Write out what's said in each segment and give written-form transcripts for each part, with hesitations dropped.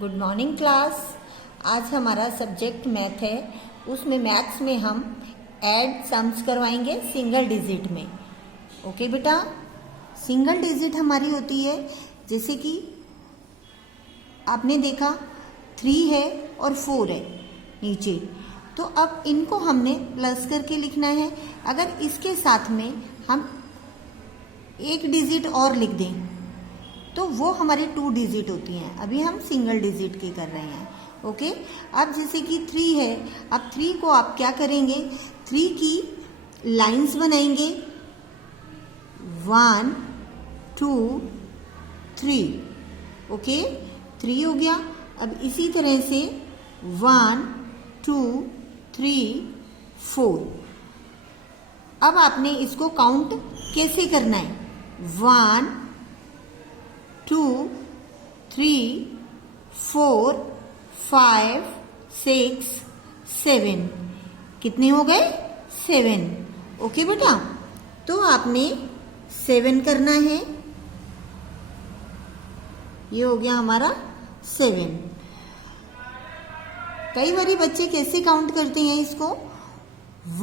Good morning class. आज हमारा subject math है। उसमें मैथ्स में हम ऐड सम्स करवाएंगे सिंगल डिजिट में। ओके बेटा, सिंगल डिजिट हमारी होती है, जैसे कि आपने देखा 3 है और 4 है नीचे, तो अब इनको हमने प्लस करके लिखना है। अगर इसके साथ में हम एक डिजिट और लिख दें तो वो हमारी 2 डिजिट होती हैं। अभी हम सिंगल डिजिट की कर रहे हैं। ओके, अब जैसे कि 3 है, अब 3 को आप क्या करेंगे, 3 की लाइंस बनाएंगे, 1 2 3। ओके, 3 हो गया। अब इसी तरह से 1 2 3 4। अब आपने इसको काउंट कैसे करना है, 1 2 3 4 5 6 7। कितने हो गए, 7। ओके बेटा, तो आपने 7 करना है। ये हो गया हमारा 7। कई बारी बच्चे कैसे काउंट करते हैं इसको,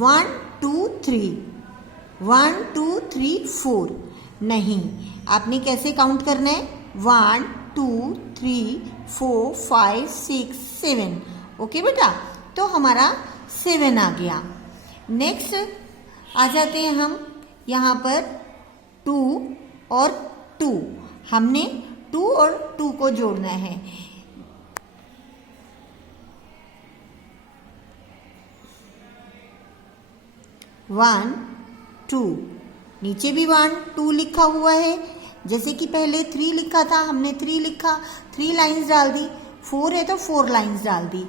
1 2 3 1 2 3 4। नहीं, आपने कैसे काउंट करना है, 1 2 3 4 5 6 7। ओके बेटा, तो हमारा 7 आ गया। नेक्स्ट आ जाते हैं हम यहाँ पर 2 और 2। हमने 2 और 2 को जोड़ना है। वन 2, नीचे भी 1 2 लिखा हुआ है। जैसे कि पहले 3 लिखा था, हमने 3 लिखा, 3 लाइंस डाल दी। 4 है तो 4 लाइंस डाल दी।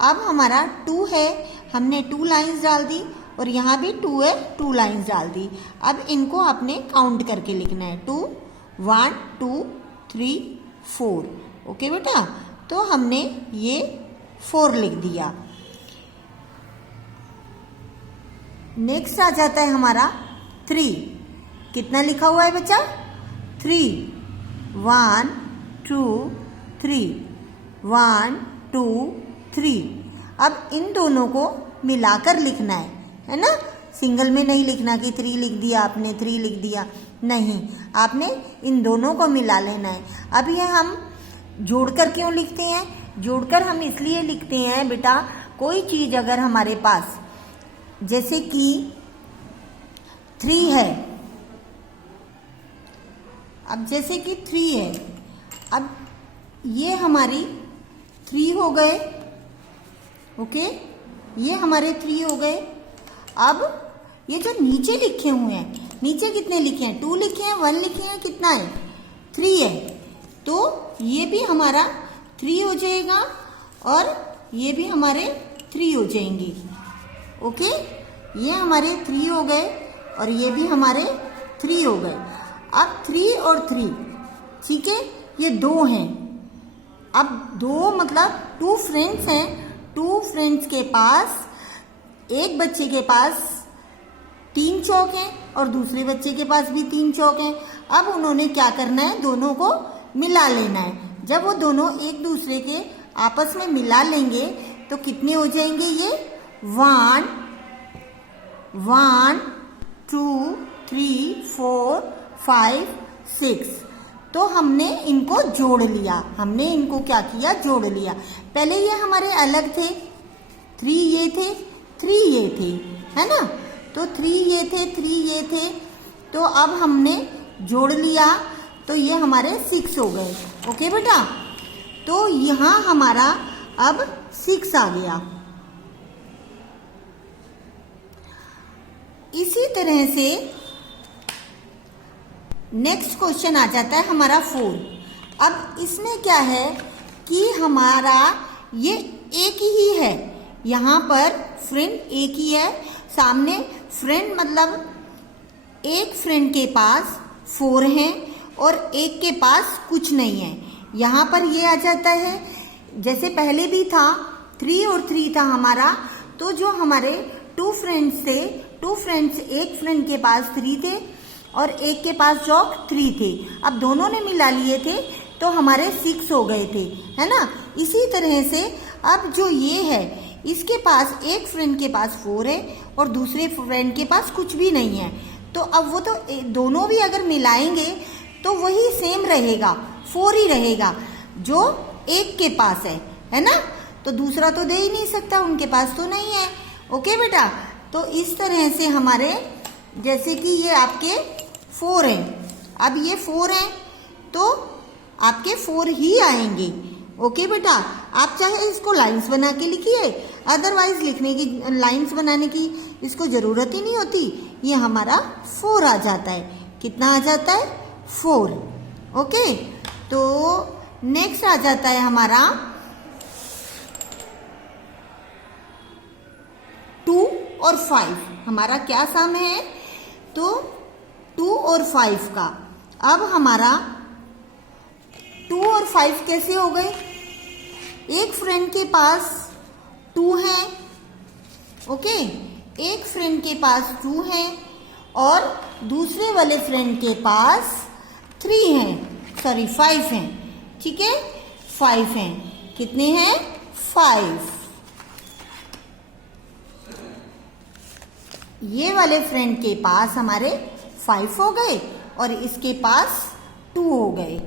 अब हमारा 2 है, हमने 2 लाइंस डाल दी, और यहाँ भी 2 है, 2 लाइंस डाल दी। अब इनको आपने काउंट करके लिखना है, 2 1 2 3 4। ओके बेटा, तो हमने ये 4 लिख दिया। नेक्स्ट आ जाता है हमारा 3। कितना लिखा हुआ है बच्चा, 3 1 2 3 1 2 3। अब इन दोनों को मिलाकर लिखना है ना। सिंगल में नहीं लिखना कि 3 लिख दिया आपने, 3 लिख दिया, नहीं, आपने इन दोनों को मिला लेना है। अब ये हम जोड़कर क्यों लिखते हैं, जोड़कर हम इसलिए लिखते हैं बेटा, कोई चीज अगर हमारे पास जैसे कि 3 है, अब जैसे कि 3 है, अब ये हमारी 3 हो गए। ओके, ये हमारे 3 हो गए। अब ये जो नीचे लिखे हुए हैं, नीचे कितने लिखे हैं, 2 लिखे हैं, 1 लिखे हैं, कितना है, 3 है, तो ये भी हमारा 3 हो जाएगा, और ये भी हमारे 3 हो जाएंगे। ओके, ये हमारे 3 हो गए, और ये भी हमारे 3 हो गए। अब 3 और 3, ठीक है, ये 2 हैं। अब 2 मतलब 2 फ्रेंड्स हैं। 2 फ्रेंड्स के पास, एक बच्चे के पास 3 चौक हैं और दूसरे बच्चे के पास भी 3 चौक हैं। अब उन्होंने क्या करना है, दोनों को मिला लेना है। जब वो दोनों एक दूसरे के आपस में मिला लेंगे तो कितने हो जाएंगे, ये 1 1 2 3 4 5 6। तो हमने इनको जोड़ लिया, हमने इनको क्या किया, जोड़ लिया। पहले ये हमारे अलग थे, 3 ये थे, 3 ये थे, है ना, तो 3 ये थे, 3 ये थे, तो अब हमने जोड़ लिया, तो ये हमारे 6 हो गए। ओके बेटा, तो यहाँ हमारा अब 6 आ गया। इसी तरह से नेक्स्ट क्वेश्चन आ जाता है हमारा 4। अब इसमें क्या है कि हमारा ये एक ही है, यहाँ पर फ्रेंड एक ही है। सामने फ्रेंड मतलब एक फ्रेंड के पास 4 हैं और एक के पास कुछ नहीं है। यहाँ पर ये आ जाता है, जैसे पहले भी था 3 और 3 था हमारा, तो जो हमारे 2 फ्रेंड्स थे, 2 फ्रेंड्स, एक फ्रेंड के पास 3 थे और एक के पास चौक 3 थे। अब दोनों ने मिला लिए थे तो हमारे 6 हो गए थे, है ना। इसी तरह से अब जो ये है, इसके पास एक फ्रेंड के पास 4 है और दूसरे फ्रेंड के पास कुछ भी नहीं है, तो अब वो तो दोनों भी अगर मिलाएंगे तो वही सेम रहेगा, 4 ही रहेगा जो एक के पास है ना। तो दूसरा तो दे ही नहीं सकता, उनके पास तो नहीं है। ओके बेटा, तो इस तरह से हमारे, जैसे कि ये आपके 4 हैं, अब ये 4 हैं तो आपके 4 ही आएंगे। ओके बेटा, आप चाहे इसको लाइंस बना के लिखिए, अदरवाइज लिखने की, लाइंस बनाने की इसको ज़रूरत ही नहीं होती। ये हमारा 4 आ जाता है। कितना आ जाता है? 4। ओके, तो नेक्स्ट आ जाता है हमारा 2 और 5। हमारा क्या सम है? तो 2 और 5 का। अब हमारा 2 और 5 कैसे हो गए? एक फ्रेंड के पास 2 है, ओके, एक फ्रेंड के पास 2 है और दूसरे वाले फ्रेंड के पास 3 है, सॉरी 5 है, ठीक है, 5 हैं। कितने हैं? 5। ये वाले फ्रेंड के पास हमारे 5 हो गए और इसके पास 2 हो गए।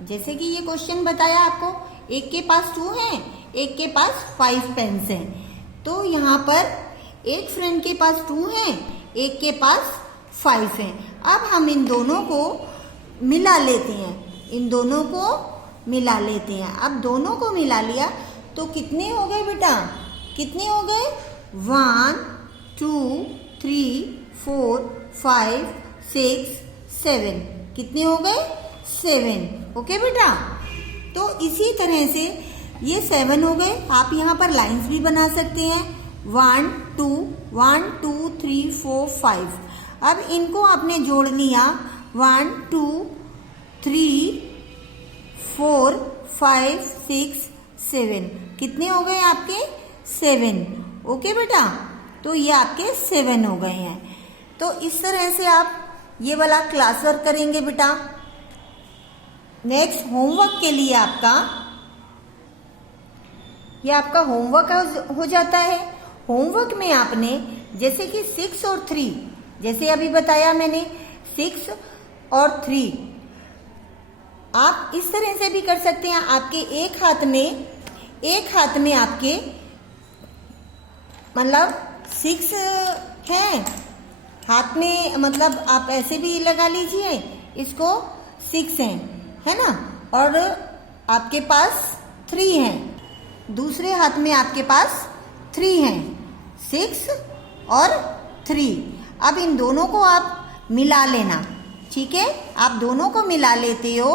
जैसे कि ये क्वेश्चन बताया आपको, एक के पास 2 हैं, एक के पास 5 पेन्स हैं, तो यहाँ पर एक फ्रेंड के पास 2 हैं, एक के पास 5 हैं। अब हम इन दोनों को मिला लेते हैं, इन दोनों को मिला लेते हैं। अब दोनों को मिला लिया तो कितने हो गए बेटा? कितने हो गए? 1 2 3 4 5 6 7। कितने हो गए? 7। ओके बेटा, तो इसी तरह से ये 7 हो गए। आप यहाँ पर लाइंस भी बना सकते हैं, 1 2 1 2 3 4 5। अब इनको आपने जोड़ लिया, 1 2 3 4 5 6 7। कितने हो गए आपके? 7। ओके बेटा, तो ये आपके 7 हो गए हैं। तो इस तरह से आप ये वाला क्लास वर्क करेंगे बेटा। नेक्स्ट होमवर्क के लिए ये आपका होमवर्क हो जाता है। होमवर्क में आपने जैसे कि 6 और 3, जैसे अभी बताया मैंने 6 और 3, आप इस तरह से भी कर सकते हैं। आपके एक हाथ में आपके मतलब 6 हैं हाथ में, मतलब आप ऐसे भी लगा लीजिए इसको, 6 हैं, है ना, और आपके पास 3 हैं। दूसरे हाथ में आपके पास 3 हैं, 6 और 3। अब इन दोनों को आप मिला लेना, ठीक है। आप दोनों को मिला लेते हो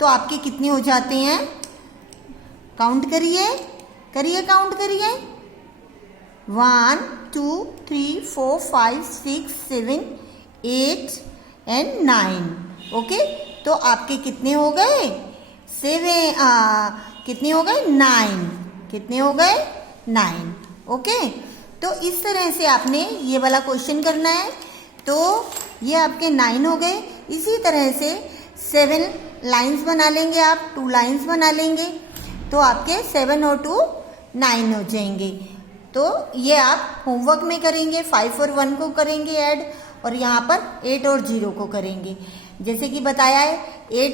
तो आपके कितने हो जाते हैं? काउंट करिए, काउंट करिए, 1 2 3 4 5 6 7 8 एंड 9। ओके, तो आपके कितने हो गए? 7। कितने हो गए? 9। कितने हो गए? 9। ओके, तो इस तरह से आपने ये वाला क्वेश्चन करना है। तो ये आपके 9 हो गए। इसी तरह से 7 लाइंस बना लेंगे आप, 2 लाइंस बना लेंगे तो आपके 7 और 2 9 हो जाएंगे। तो ये आप होमवर्क में करेंगे, 5 और 1 को करेंगे ऐड, और यहाँ पर 8 और 0 को करेंगे। जैसे कि बताया है, 8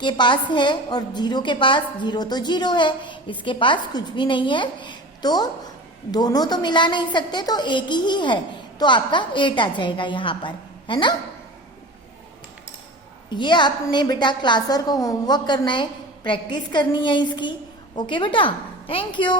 के पास है और 0 के पास, 0 तो 0 है, इसके पास कुछ भी नहीं है, तो दोनों तो मिला नहीं सकते, तो एक ही है, तो आपका 8 आ जाएगा यहाँ पर, है ना। ये आपने बेटा क्लास वर्क को होमवर्क करना है, प्रैक्टिस करनी है इसकी। ओके बेटा, थैंक यू।